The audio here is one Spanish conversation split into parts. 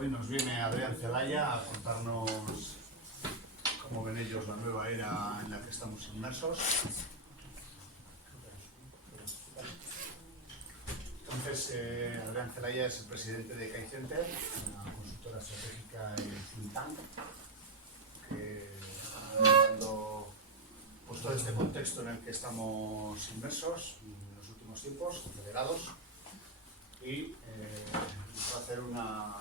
Hoy nos viene Adrián Celaya a contarnos cómo ven ellos la nueva era en la que estamos inmersos. Entonces, Adrián Celaya es el presidente de CAI Center, una consultora estratégica y think tank, que dando pues, todo este contexto en el que estamos inmersos en los últimos tiempos, acelerados, y va a hacer una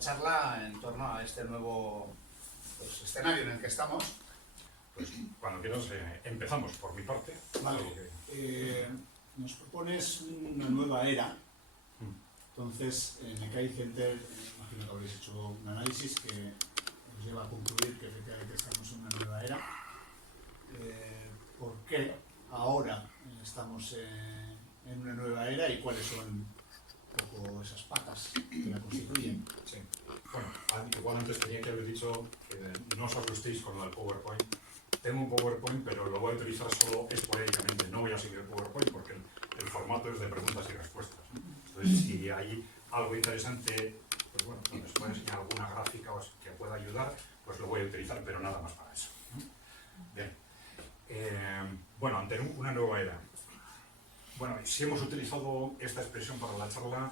charla en torno a este nuevo escenario en el que estamos. Pues cuando quieras empezamos por mi parte. Vale. Nos propones una nueva era. Entonces, en el CAI Center, imagino que habréis hecho un análisis que os lleva a concluir que efectivamente estamos en una nueva era. ¿Por qué ahora estamos en una nueva era y cuáles son un poco esas patas que la constituyen? Sí. Bueno, igual antes tenía que haber dicho que no os asustéis con lo del PowerPoint. Tengo un PowerPoint, pero lo voy a utilizar solo esporádicamente. No voy a seguir el PowerPoint porque el formato es de preguntas y respuestas. Entonces, si hay algo interesante, pues bueno, donde se puede enseñar alguna gráfica que pueda ayudar, pues lo voy a utilizar, pero nada más para eso. Bien. Bueno, ante una nueva era. Bueno, si hemos utilizado esta expresión para la charla,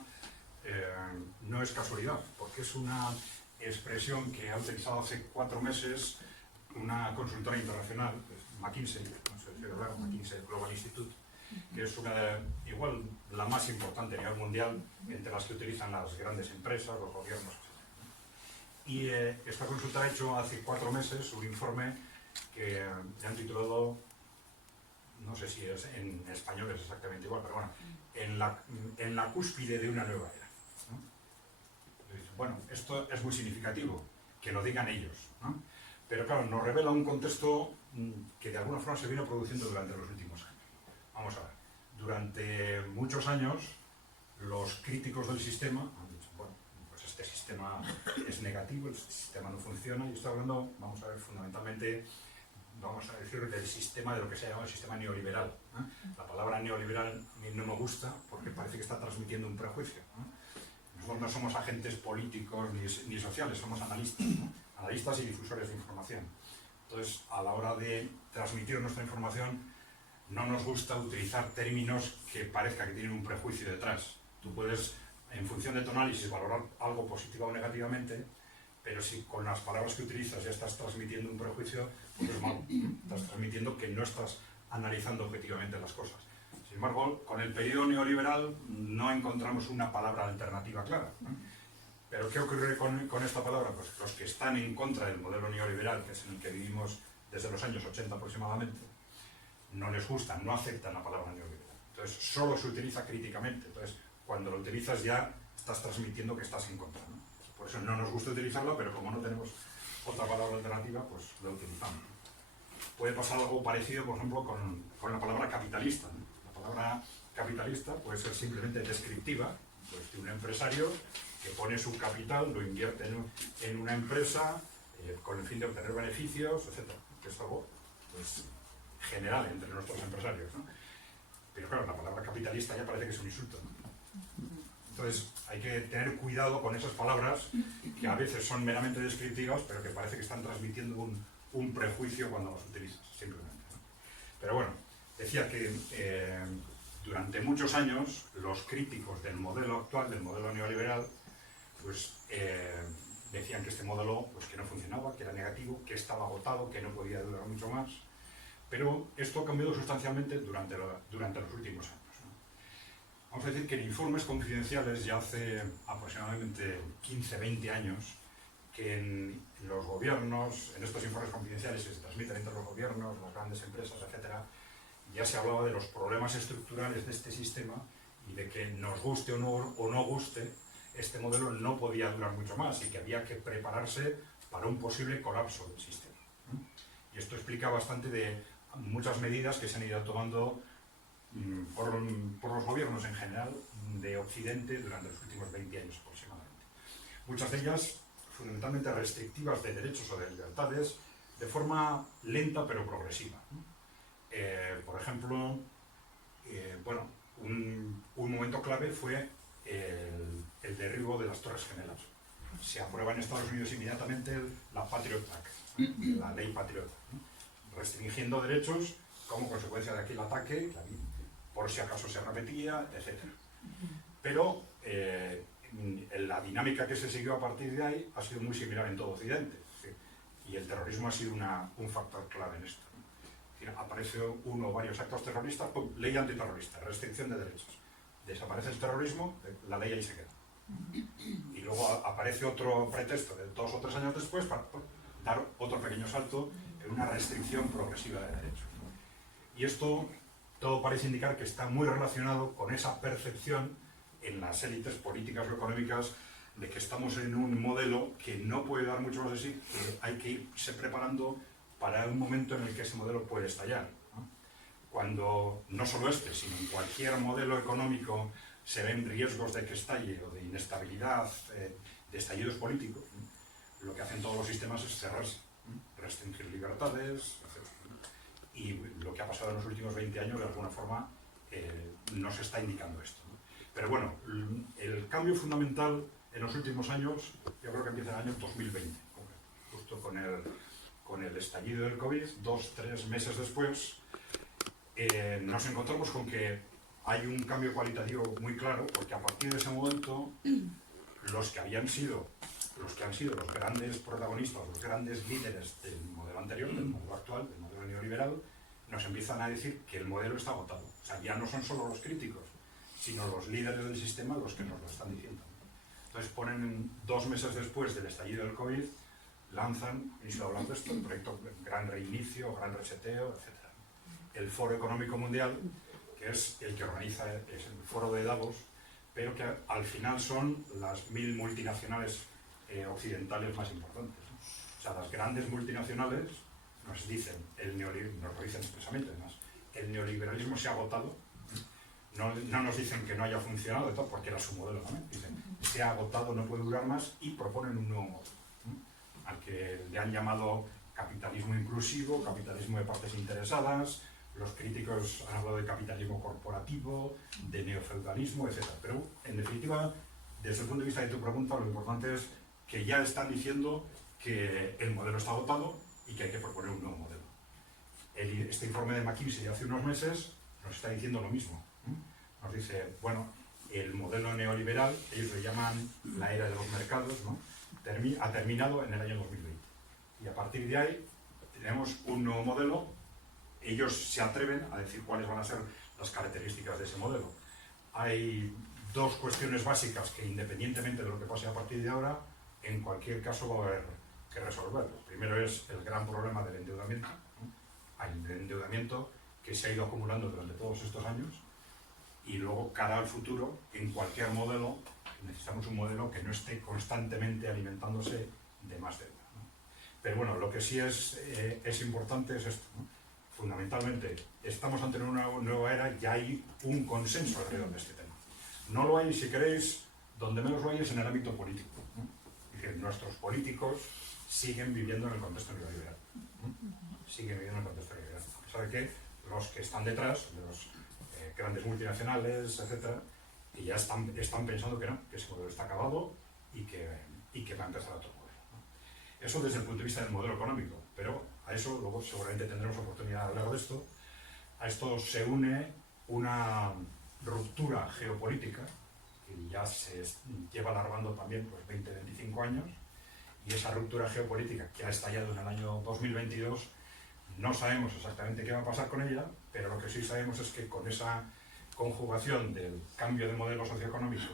no es casualidad, porque es una expresión que ha utilizado hace 4 meses una consultora internacional, McKinsey, no sé si hablar, McKinsey Global Institute, que es igual la más importante a nivel mundial entre las que utilizan las grandes empresas, los gobiernos, etc. Y esta consultora ha hecho hace 4 meses un informe que le han titulado, no sé si es en español es exactamente igual, pero bueno, en la cúspide de una nueva era, ¿no? Bueno, esto es muy significativo, que lo digan ellos, ¿no? Pero claro, nos revela un contexto que de alguna forma se vino produciendo durante los últimos años. Vamos a ver, durante muchos años los críticos del sistema han dicho, bueno, pues este sistema es negativo, el sistema no funciona, y estoy hablando, vamos a ver, fundamentalmente, vamos a decir, del sistema, de lo que se llama el sistema neoliberal, ¿eh? La palabra neoliberal a mí no me gusta porque parece que está transmitiendo un prejuicio, ¿eh? Nosotros no somos agentes políticos ni sociales, somos analistas, ¿no? Analistas y difusores de información. Entonces, a la hora de transmitir nuestra información, no nos gusta utilizar términos que parezca que tienen un prejuicio detrás. Tú puedes, en función de tu análisis, valorar algo positivo o negativamente, pero si con las palabras que utilizas ya estás transmitiendo un prejuicio, pues es malo. Estás transmitiendo que no estás analizando objetivamente las cosas. Sin embargo, con el periodo neoliberal no encontramos una palabra alternativa clara, ¿no? Pero ¿qué ocurre con esta palabra? Pues los que están en contra del modelo neoliberal, que es en el que vivimos desde los años 80 aproximadamente, no les gusta, no aceptan la palabra neoliberal. Entonces, solo se utiliza críticamente. Entonces, cuando lo utilizas ya estás transmitiendo que estás en contra, ¿no? Por eso no nos gusta utilizarla, pero como no tenemos otra palabra alternativa, pues la utilizamos. Puede pasar algo parecido, por ejemplo, con la palabra capitalista, ¿no? La palabra capitalista puede ser simplemente descriptiva, pues, de un empresario que pone su capital, lo invierte en una empresa con el fin de obtener beneficios, etc. Que es algo, pues, general entre nuestros empresarios, ¿no? Pero claro, la palabra capitalista ya parece que es un insulto, ¿no? Entonces hay que tener cuidado con esas palabras que a veces son meramente descriptivas, pero que parece que están transmitiendo un prejuicio cuando las utilizas, simplemente, ¿no? Pero bueno, decía que durante muchos años los críticos del modelo actual, del modelo neoliberal, pues decían que este modelo pues, que no funcionaba, que era negativo, que estaba agotado, que no podía durar mucho más. Pero esto ha cambiado sustancialmente durante los últimos años, ¿no? Vamos a decir que en informes confidenciales ya hace aproximadamente 15-20 años que en los gobiernos, en estos informes confidenciales que se transmiten entre los gobiernos, las grandes empresas, etc., ya se hablaba de los problemas estructurales de este sistema y de que nos guste o no guste, este modelo no podía durar mucho más y que había que prepararse para un posible colapso del sistema, ¿no? Y esto explica bastante de muchas medidas que se han ido tomando por los gobiernos en general de Occidente durante los últimos 20 años aproximadamente. Muchas de ellas fundamentalmente restrictivas de derechos o de libertades de forma lenta pero progresiva, ¿no? Por ejemplo, bueno, un momento clave fue el derribo de las Torres Gemelas. se aprueba en Estados Unidos inmediatamente la Patriot Act, la ley Patriota, restringiendo derechos como consecuencia de aquel ataque, por si acaso se repetía, etc. Pero la dinámica que se siguió a partir de ahí ha sido muy similar en todo Occidente, y el terrorismo ha sido un factor clave en esto. Aparece uno o varios actos terroristas, ¡pum!, ley antiterrorista, restricción de derechos. Desaparece el terrorismo, la ley ahí se queda. Y luego aparece otro pretexto de 2 o 3 años después para dar otro pequeño salto en una restricción progresiva de derechos. Y esto todo parece indicar que está muy relacionado con esa percepción en las élites políticas o económicas de que estamos en un modelo que no puede dar mucho más de sí, que hay que irse preparando para un momento en el que ese modelo puede estallar, ¿no? Cuando no solo este, sino en cualquier modelo económico se ven riesgos de que estalle o de inestabilidad, de estallidos políticos, ¿no? Lo que hacen todos los sistemas es cerrarse, ¿no? Restringir libertades, etc. Y lo que ha pasado en los últimos 20 años, de alguna forma, nos está indicando esto, ¿no? Pero bueno, el cambio fundamental en los últimos años, yo creo que empieza en el año 2020, justo con el estallido del COVID, 2-3 meses después, nos encontramos con que hay un cambio cualitativo muy claro, porque a partir de ese momento, los que han sido los grandes protagonistas, los grandes líderes del modelo anterior, del modelo actual, del modelo neoliberal, nos empiezan a decir que el modelo está agotado. O sea, ya no son solo los críticos, sino los líderes del sistema los que nos lo están diciendo. Entonces ponen 2 meses después del estallido del COVID, lanzan, y se hablando de esto, el proyecto Gran Reinicio, Gran Reseteo, etc. El Foro Económico Mundial, que es el que organiza, es el Foro de Davos, pero que al final son las 1000 multinacionales occidentales más importantes, ¿no? O sea, las grandes multinacionales nos dicen, nos lo dicen expresamente además, el neoliberalismo se ha agotado. No nos dicen que no haya funcionado, porque era su modelo también. Dicen, se ha agotado, no puede durar más, y proponen un nuevo modelo, ¿no? Al que le han llamado capitalismo inclusivo, capitalismo de partes interesadas. Los críticos han hablado de capitalismo corporativo, de neofeudalismo, etc. Pero, en definitiva, desde el punto de vista de tu pregunta, lo importante es que ya están diciendo que el modelo está agotado y que hay que proponer un nuevo modelo. Este informe de McKinsey de hace unos meses nos está diciendo lo mismo. Nos dice, bueno, el modelo neoliberal, ellos le llaman la era de los mercados, ¿no? Ha terminado en el año 2020. Y a partir de ahí tenemos un nuevo modelo. Ellos se atreven a decir cuáles van a ser las características de ese modelo. Hay 2 cuestiones básicas que, independientemente de lo que pase a partir de ahora, en cualquier caso va a haber que resolver. Primero es el gran problema del endeudamiento, ¿no? Hay un endeudamiento que se ha ido acumulando durante todos estos años, y luego, cara al futuro, en cualquier modelo, necesitamos un modelo que no esté constantemente alimentándose de más deuda, ¿no? Pero bueno, lo que sí es importante es esto, ¿no? Fundamentalmente, estamos ante una nueva era y hay un consenso alrededor de este tema. No lo hay, si queréis, donde menos lo hay es en el ámbito político, ¿no? Es decir, nuestros políticos siguen viviendo en el contexto neoliberal, ¿no? Siguen viviendo en el contexto neoliberal. A pesar de que los que están detrás, de los grandes multinacionales, etcétera, y ya están pensando que no, que ese modelo está acabado y que va a empezar otro modelo, ¿no? Eso desde el punto de vista del modelo económico, pero a eso luego seguramente tendremos oportunidad de hablar de esto. A esto se une una ruptura geopolítica que ya se lleva alargando también pues 20-25 años, y esa ruptura geopolítica que ha estallado en el año 2022, no sabemos exactamente qué va a pasar con ella, pero lo que sí sabemos es que con esa conjugación del cambio de modelo socioeconómico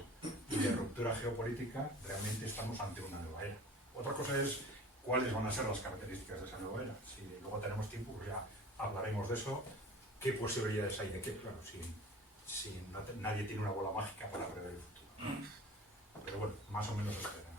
y de ruptura geopolítica, realmente estamos ante una nueva era. Otra cosa es cuáles van a ser las características de esa nueva era. Si luego tenemos tiempo, pues ya hablaremos de eso. ¿Qué posibilidades hay de qué? Claro, si nadie tiene una bola mágica para prever el futuro. Pero bueno, más o menos espera.